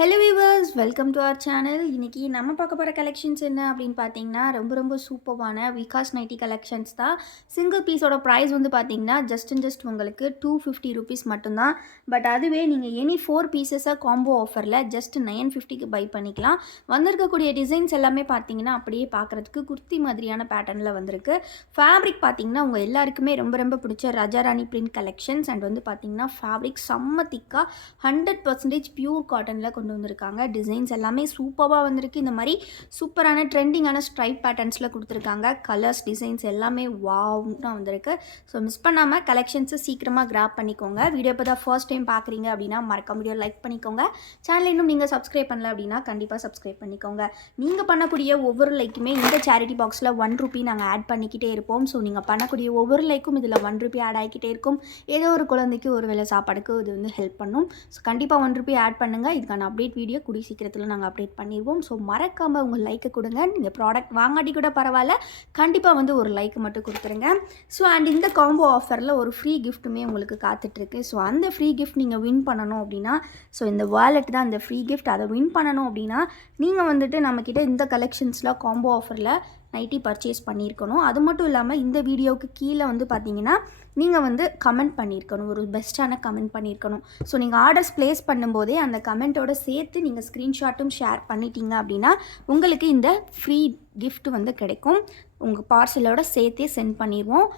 Hello viewers, welcome to our channel. இன்றைக்கி நம்ம பார்க்க போகிற கலெக்ஷன்ஸ் என்ன அப்படின்னு பார்த்தீங்கன்னா, ரொம்ப சூப்பர்வான விகாஸ் நைட்டி கலெக்ஷன்ஸ் தான். சிங்கிள் பீஸோட ப்ரைஸ் வந்து பார்த்தீங்கன்னா ஜஸ்ட் உங்களுக்கு 250 ருபீஸ் மட்டும்தான். பட் அதுவே நீங்கள் எனி 4 பீசஸாக காம்போ ஆஃபரில் ஜஸ்ட் 950க்கு பை பண்ணிக்கலாம். வந்திருக்கக்கூடிய டிசைன்ஸ் எல்லாமே பார்த்தீங்கன்னா அப்படியே பார்க்குறதுக்கு குர்த்தி மாதிரியான பேட்டர்னில் வந்திருக்கு. ஃபேப்ரிக் பார்த்தீங்கன்னா உங்கள் எல்லாருக்குமே ரொம்ப பிடிச்ச ராஜாராணி பிரிண்ட் கலெக்ஷன்ஸ். அண்ட் வந்து பார்த்தீங்கன்னா ஃபேப்ரிக் செம்ம திக்காக 100% பியூர் காட்டனில் கொண்டு வந்திருக்காங்க. டிசைன்ஸ் எல்லாமே சூப்பராக வந்திருக்கு. இந்த மாதிரி சூப்பரான ட்ரெண்டிங்கான ஸ்ட்ரைப் பேட்டர்ன்ஸில் கொடுத்துருக்காங்க. கலர்ஸ் டிசைன்ஸ் எல்லாமே வாவ்னா வந்திருக்கு. ஸோ மிஸ் பண்ணாமல் கலெக்ஷன்ஸை சீக்கிரமாக கிராப் பண்ணிக்கோங்க. வீடியோ இப்போ தான் ஃபர்ஸ்ட் டைம் பார்க்குறீங்க அப்படின்னா மறக்க வீடியோ லைக் பண்ணிக்கோங்க. சேனல் இன்னும் நீங்கள் சப்ஸ்கிரைப் பண்ணல அப்படின்னா கண்டிப்பாக சப்ஸ்கிரைப் பண்ணிக்கோங்க. நீங்கள் பண்ணக்கூடிய ஒவ்வொரு லைக்குமே இந்த சேரிட்டி பாக்ஸில் 1 ரூபி நாங்கள் ஆட் பண்ணிக்கிட்டே இருப்போம். ஸோ நீங்கள் பண்ணக்கூடிய ஒவ்வொரு லைக்கும் இதில் 1 ரூபி ஆட் ஆகிக்கிட்டே இருக்கும். ஏதோ ஒரு குழந்தைக்கு ஒரு வேளை சாப்பாடுக்கு இது வந்து ஹெல்ப் பண்ணும். ஸோ கண்டிப்பாக 1 ரூபி ஆட் பண்ணுங்கள். இதுக்கான அப்டேட் வீடியோ கூடிய சீக்கிரத்தில் நாங்கள் அப்டேட் பண்ணிடுவோம். ஸோ மறக்காமல் உங்கள் லைக்கை கொடுங்க. நீங்கள் ப்ராடக்ட் வாங்காட்டி கூட பரவாயில்ல, கண்டிப்பாக வந்து ஒரு லைக் மட்டும் கொடுத்துருங்க. ஸோ அண்ட் இந்த காம்போ ஆஃபரில் ஒரு ஃப்ரீ கிஃப்ட்டுமே உங்களுக்கு காத்துட்ருக்கு. ஸோ அந்த ஃப்ரீ கிஃப்ட் நீங்கள் வின் பண்ணணும் அப்படின்னா, ஸோ இந்த வாலெட் தான் அந்த ஃப்ரீ கிஃப்ட். அதை வின் பண்ணணும் அப்படின்னா நீங்கள் வந்துட்டு நம்மக்கிட்ட இந்த கலெக்ஷன்ஸில் காம்போ ஆஃபரில் நைட்டி பர்ச்சேஸ் பண்ணியிருக்கணும். அது மட்டும் இல்லாமல் இந்த வீடியோவுக்கு கீழே வந்து பார்த்தீங்கன்னா நீங்கள் வந்து கமெண்ட் பண்ணியிருக்கணும், ஒரு பெஸ்ட்டான கமெண்ட் பண்ணியிருக்கணும். ஸோ நீங்கள் ஆர்டர்ஸ் ப்ளேஸ் பண்ணும்போதே அந்த கமெண்ட்டோடு சேர்த்து நீங்கள் ஸ்க்ரீன்ஷாட்டும் ஷேர் பண்ணிட்டீங்க அப்படின்னா உங்களுக்கு இந்த ஃப்ரீ கிஃப்ட் வந்து கிடைக்கும். உங்கள் பார்சலோட சேர்த்தே சென்ட் பண்ணிடுவோம்.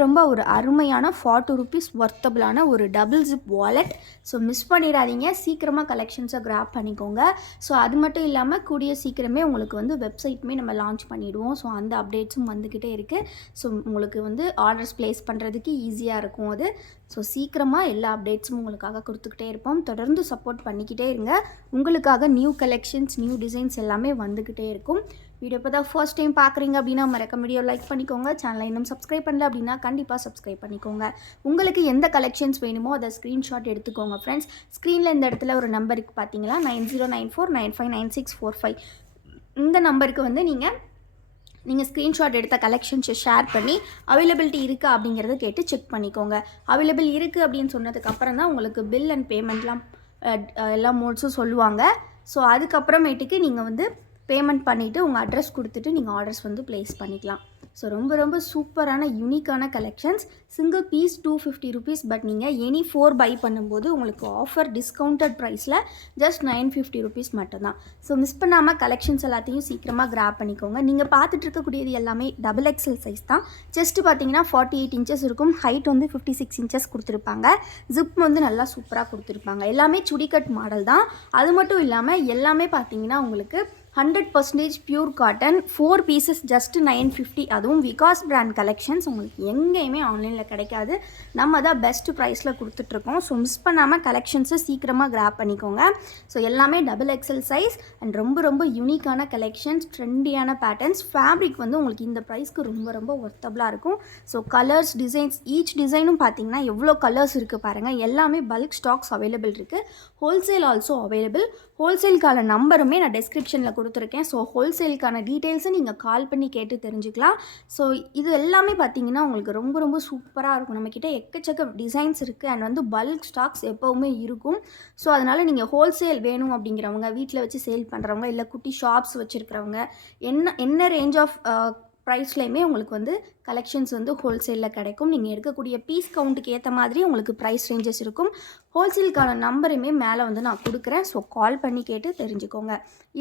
ரொம்ப ஒரு அருமையான 40 ருபீஸ் ஒர்த்தபிளான ஒரு double zip wallet. So miss பண்ணிடாதீங்க. சீக்கிரமாக கலெக்ஷன்ஸை கிராப் பண்ணிக்கோங்க. ஸோ அது மட்டும் இல்லாமல் கூடிய சீக்கிரமே உங்களுக்கு வந்து வெப்சைட்டுமே நம்ம லான்ச் பண்ணிவிடுவோம். ஸோ அந்த அப்டேட்ஸும் வந்துக்கிட்டே இருக்குது. ஸோ உங்களுக்கு வந்து ஆர்டர்ஸ் ப்ளேஸ் பண்ணுறதுக்கு ஈஸியாக இருக்கும் அது. ஸோ சீக்கிரமாக எல்லா அப்டேட்ஸும் உங்களுக்காக கொடுத்துக்கிட்டே இருப்போம். தொடர்ந்து சப்போர்ட் பண்ணிக்கிட்டே இருங்க. உங்களுக்காக நியூ கலெக்ஷன்ஸ், நியூ டிசைன்ஸ் எல்லாமே வந்துக்கிட்டே இருக்கும். வீடியோ இப்போ தான் ஃபர்ஸ்ட் டைம் பார்க்குறீங்க அப்படின்னா மறக்க வீடியோ லைக் பண்ணிக்கோங்க. சேனலை இன்னும் சப்ஸ்கிரைப் பண்ணல அப்படின்னா கண்டிப்பாக சப்ஸ்கிரைப் பண்ணிக்கோங்க. உங்களுக்கு எந்த கலெக்ஷன்ஸ் வேணுமோ அதை ஸ்க்ரீன்ஷாட் எடுத்துக்கோங்க ஃப்ரெண்ட்ஸ். ஸ்க்ரீனில் இந்த இடத்துல ஒரு நம்பருக்கு பார்த்தீங்களா, 9094959645. இந்த நம்பருக்கு வந்து நீங்கள் ஸ்க்ரீன்ஷாட் எடுத்த கலெக்ஷன்ஸை ஷேர் பண்ணி அவைலபிலிட்டி இருக்குது அப்படிங்கிறத கேட்டு செக் பண்ணிக்கோங்க. அவைலபிள் இருக்குது அப்படின்னு சொன்னதுக்கப்புறம் தான் உங்களுக்கு பில் அண்ட் பேமெண்ட்லாம் எல்லா மோட்ஸும் சொல்லுவாங்க. ஸோ அதுக்கப்புறமேட்டுக்கு நீங்கள் வந்து பேமெண்ட் பண்ணிவிட்டு உங்கள் அட்ரஸ் கொடுத்துட்டு நீங்கள் ஆர்டர்ஸ் வந்து ப்ளேஸ் பண்ணிக்கலாம். ஸோ ரொம்ப சூப்பரான யூனிக்கான collections. Single piece 250 rupees. But நீங்கள் எனி 4 பை பண்ணும்போது உங்களுக்கு ஆஃபர் டிஸ்கவுண்டட் ப்ரைஸில் ஜஸ்ட் 950 ருபீஸ் மட்டும்தான். ஸோ மிஸ் பண்ணாமல் கலெக்ஷன்ஸ் எல்லாத்தையும் சீக்கிரமாக கிராப் பண்ணிக்கோங்க. நீங்கள் பார்த்துட்டு இருக்கக்கூடியது எல்லாமே டபுள் எக்ஸல் சைஸ் தான். செஸ்ட்டு பார்த்தீங்கன்னா 48 இன்ச்சஸ் இருக்கும். ஹைட் வந்து 56 இன்ச்சஸ் கொடுத்துருப்பாங்க. ஜிப் வந்து நல்லா சூப்பராக கொடுத்துருப்பாங்க. எல்லாமே சுடிகட் மாடல் தான். அது மட்டும் இல்லாமல் எல்லாமே பார்த்தீங்கன்னா உங்களுக்கு 100% பியூர் காட்டன். 4 pieces just 950. அதுவும் விகாஸ் பிராண்ட் கலெக்ஷன்ஸ் உங்களுக்கு எங்கேயுமே ஆன்லைனில் கிடைக்காது. நம்ம தான் பெஸ்ட் ப்ரைஸில் கொடுத்துட்ருக்கோம். ஸோ மிஸ் பண்ணாமல் கலெக்ஷன்ஸை சீக்கிரமாக கிராப் பண்ணிக்கோங்க. ஸோ எல்லாமே டபுள் எக்ஸல் சைஸ் அண்ட் ரொம்ப யூனிக்கான கலெக்ஷன்ஸ், ட்ரெண்டியான பேட்டர்ன்ஸ். ஃபேப்ரிக் வந்து உங்களுக்கு இந்த ப்ரைஸ்க்கு ரொம்ப ஒர்த்தபிளாக இருக்கும். ஸோ கலர்ஸ், டிசைன்ஸ், ஈச் டிசைனும் பார்த்தீங்கன்னா எவ்வளோ கலர்ஸ் இருக்குது பாருங்கள். எல்லாமே பல்க் ஸ்டாக்ஸ் அவைலபிள் இருக்குது. Wholesale also available. ஹோல்சேலுக்கான நம்பருமே நான் டிஸ்கிரிப்ஷனில் கொடுத்துருக்கேன். ஸோ ஹோல்சேலுக்கான டீட்டெயில்ஸை நீங்கள் கால் பண்ணி கேட்டு தெரிஞ்சுக்கலாம். ஸோ இது எல்லாமே பார்த்தீங்கன்னா உங்களுக்கு ரொம்ப சூப்பராக இருக்கும். நம்மக்கிட்ட எக்கச்சக்க டிசைன்ஸ் இருக்குது அண்ட் வந்து பல்க் ஸ்டாக்ஸ் எப்போவுமே இருக்கும். ஸோ அதனால் நீங்கள் ஹோல்சேல் வேணும் அப்படிங்கிறவங்க, வீட்டில் வச்சு சேல் பண்ணுறவங்க, இல்லை குட்டி ஷாப்ஸ் வச்சுருக்கிறவங்க, என்ன ரேஞ்ச் ஆஃப் ப்ரைஸ்லையுமே உங்களுக்கு வந்து கலெக்ஷன்ஸ் வந்து ஹோல்சேலில் கிடைக்கும். நீங்கள் எடுக்கக்கூடிய பீஸ் கவுண்ட்டுக்கு ஏற்ற மாதிரி உங்களுக்கு ப்ரைஸ் ரேஞ்சஸ் இருக்கும். ஹோல்சேலுக்கான நம்பருமே மேலே வந்து நான் கொடுக்குறேன். ஸோ கால் பண்ணி கேட்டு தெரிஞ்சுக்கோங்க.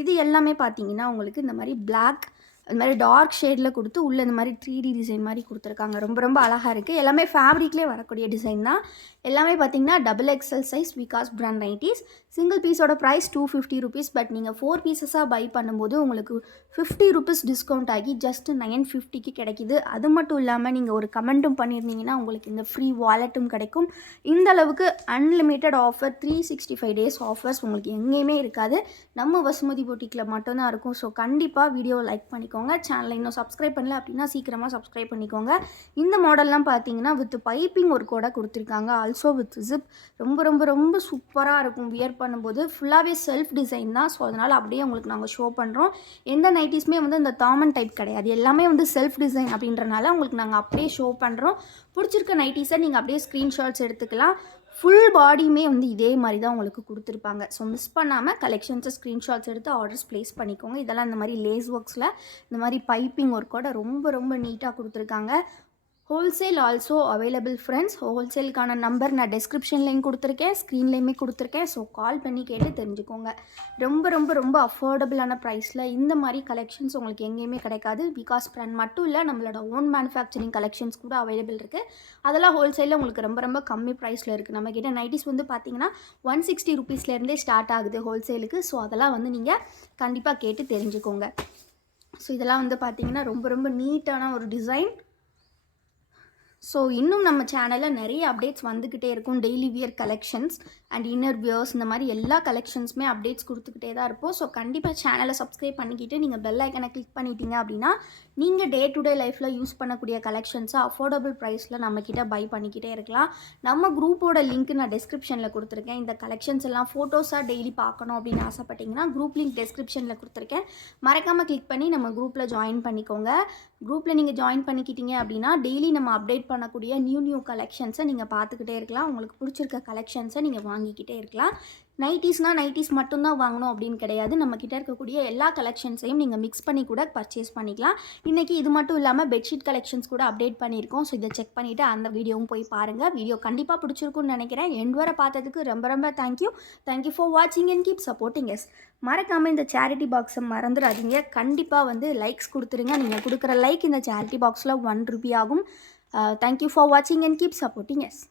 இது எல்லாமே பார்த்தீங்கன்னா உங்களுக்கு இந்த மாதிரி பிளாக், அது மாதிரி டார்க் ஷேடில் கொடுத்து உள்ளே இந்த மாதிரி 3D டிசைன் மாதிரி கொடுத்துருக்காங்க. ரொம்ப அழகாக இருக்குது. எல்லாமே ஃபேப்ரிக்லேயே வரக்கூடிய டிசைன் தான். எல்லாமே பார்த்தீங்கன்னா double XL size Vikas brand nighties. Single பீஸோட ப்ரைஸ் 250 ருபீஸ். பட் நீங்கள் 4 பீசஸாக பை பண்ணும்போது உங்களுக்கு 50 ருபீஸ் டிஸ்கவுண்ட் ஆகி ஜஸ்ட் 950க்கு கிடைக்கிது. அது மட்டும் இல்லாமல் நீங்கள் ஒரு கமெண்ட்டும் பண்ணியிருந்தீங்கன்னா உங்களுக்கு இந்த ஃப்ரீ வாலெட்டும் கிடைக்கும். இந்த அளவுக்கு அன்லிமிட்டட் ஆஃபர், 365 டேஸ் ஆஃபர்ஸ் உங்களுக்கு எங்கேயுமே இருக்காது. நம்ம வசுமதி பொட்டிக்கில் மட்டும்தான் இருக்கும். ஸோ கண்டிப்பாக வீடியோவை லைக் பண்ணிக்கோங்க. சேனலை இன்னும் சப்ஸ்கிரைப் பண்ணல அப்படின்னா சீக்கிரமாக சப்ஸ்கிரைப் பண்ணிக்கோங்க. இந்த மாடல்லாம் பார்த்தீங்கன்னா வித் பைப்பிங் ஒரு கூட கொடுத்துருக்காங்க. Also with zip. ரொம்ப சூப்பராக இருக்கும். வியர் பண்ணும்போது ஃபுல்லாகவே செல்ஃப் டிசைன் தான். ஸோ அதனால் அப்படியே உங்களுக்கு நாங்கள் ஷோ பண்ணுறோம். எந்த நைட்டிஸுமே வந்து இந்த தாமன் டைப் கிடையாது. எல்லாமே வந்து செல்ஃப் டிசைன் அப்படின்றனால உங்களுக்கு நாங்கள் அப்படியே ஷோ பண்ணுறோம். பிடிச்சிருக்க நைட்டிஸை நீங்கள் அப்படியே ஸ்க்ரீன்ஷாட்ஸ் எடுத்துக்கலாம். ஃபுல் பாடியுமே வந்து இதே மாதிரி தான் உங்களுக்கு கொடுத்துருப்பாங்க. ஸோ மிஸ் பண்ணாமல் கலெக்ஷன்ஸை ஸ்க்ரீன்ஷாட்ஸ் எடுத்து ஆர்டர்ஸ் ப்ளேஸ் பண்ணிக்கோங்க. இதெல்லாம் இந்த மாதிரி லேஸ் ஒர்க்ஸில் இந்த மாதிரி பைப்பிங் ஒர்க்கோட ரொம்ப ரொம்ப நீட்டாக கொடுத்துருக்காங்க. Wholesale also available friends. ஹோல்சேலுக்கான நம்பர் நான் டிஸ்கிரிப்ஷன்லேயும் கொடுத்துருக்கேன், ஸ்க்ரீன்லேயுமே கொடுத்துருக்கேன். ஸோ கால் பண்ணி கேட்டு தெரிஞ்சுக்கோங்க. ரொம்ப ரொம்ப ரொம்ப அஃபோர்டபுளான ப்ரைஸில் இந்த மாதிரி கலெக்ஷன்ஸ் உங்களுக்கு எங்கேயுமே கிடைக்காது. விகாஸ் பிராண்ட் மட்டும் இல்லை, நம்மளோட ஓன் மேனுஃபேக்சரிங் கலெக்ஷன்ஸ் கூட அவைலபிள் இருக்குது. அதெல்லாம் ஹோல்சேலில் உங்களுக்கு ரொம்ப ரொம்ப கம்மி ப்ரைஸில் இருக்குது. நம்மக்கிட்ட நைட்டிஸ் வந்து பார்த்தீங்கன்னா 160 ருபீஸ்லேருந்தே ஸ்டார்ட் ஆகுது ஹோல்சேலுக்கு. ஸோ அதெல்லாம் வந்து நீங்கள் கண்டிப்பாக கேட்டு தெரிஞ்சுக்கோங்க. ஸோ இதெல்லாம் வந்து பார்த்தீங்கன்னா ரொம்ப ரொம்ப நீட்டான ஒரு டிசைன். ஸோ இன்னும் நம்ம சேனலில் நிறைய அப்டேட்ஸ் வந்துக்கிட்டே இருக்கும். Daily wear collections and inner wears இந்த மாதிரி எல்லா கலெக்ஷன்ஸுமே அப்டேட்ஸ் கொடுத்துக்கிட்டே தான் இருப்போம். ஸோ கண்டிப்பாக சேனலை சப்ஸ்கிரைப் பண்ணிக்கிட்டு நீங்கள் பெல் ஐக்கனை கிளிக் பண்ணிட்டீங்க அப்படின்னா நீங்கள் டே டு டே லைஃப்பில் யூஸ் பண்ணக்கூடிய கலெக்ஷன்ஸை அஃபோர்டபுள் ப்ரைஸில் நம்மக்கிட்ட பை பண்ணிக்கிட்டே இருக்கலாம். நம்ம குரூப்போட லிங்க் நான் டிஸ்கிரிப்ஷனில் கொடுத்துருக்கேன். இந்த கலெக்ஷன்ஸ் எல்லாம் ஃபோட்டோஸாக டெய்லி பார்க்கணும் அப்படின்னு ஆசைப்பட்டீங்கன்னா குரூப் லிங்க் டிஸ்கிரிப்ஷனில் கொடுத்துருக்கேன். மறக்காமல் கிளிக் பண்ணி நம்ம குரூப்பில் ஜாயின் பண்ணிக்கோங்க. குரூப்பில் நீங்கள் ஜாயின் பண்ணிக்கிட்டீங்க அப்படின்னா டெய்லி நம்ம அப்டேட் பண்ணக்கூடிய நியூ கலெக்ஷன்ஸை நீங்கள் பார்த்துக்கிட்டே இருக்கலாம். உங்களுக்கு பிடிச்சிருக்க கலெக்ஷன்ஸை நீங்கள் வாங்கிக்கிட்டே இருக்கலாம். நைட்டிஸ்னால் நைட்டிஸ் மட்டும்தான் வாங்கணும் அப்படின்னு கிடையாது. நம்மக்கிட்ட இருக்கக்கூடிய எல்லா கலெக்ஷன்ஸையும் நீங்கள் மிக்ஸ் பண்ணி கூட பர்ச்சேஸ் பண்ணிக்கலாம். இன்றைக்கி இது மட்டும் இல்லாமல் பெட்ஷீட் கலெக்ஷன்ஸ் கூட அப்டேட் பண்ணியிருக்கோம். ஸோ இதை செக் பண்ணிவிட்டு அந்த வீடியோவும் போய் பாருங்கள். வீடியோ கண்டிப்பாக பிடிச்சிருக்குன்னு நினைக்கிறேன். எண்ட் வரை பார்த்ததுக்கு ரொம்ப ரொம்ப தேங்க்யூ ஃபார் வாட்சிங் அண்ட் கீப் சப்போர்ட்டிங் எஸ். மறக்காமல் இந்த சேரிட்டி பாக்ஸை மறந்துடாதீங்க. கண்டிப்பாக வந்து லைக்ஸ் கொடுத்துருங்க. நீங்கள் கொடுக்குற லைக் இந்த சேரிட்டி பாக்ஸில் 1 ரூபி ஆகும். தேங்க்யூ ஃபார் வாட்சிங் அண்ட் கீப் சப்போர்ட்டிங் எஸ்.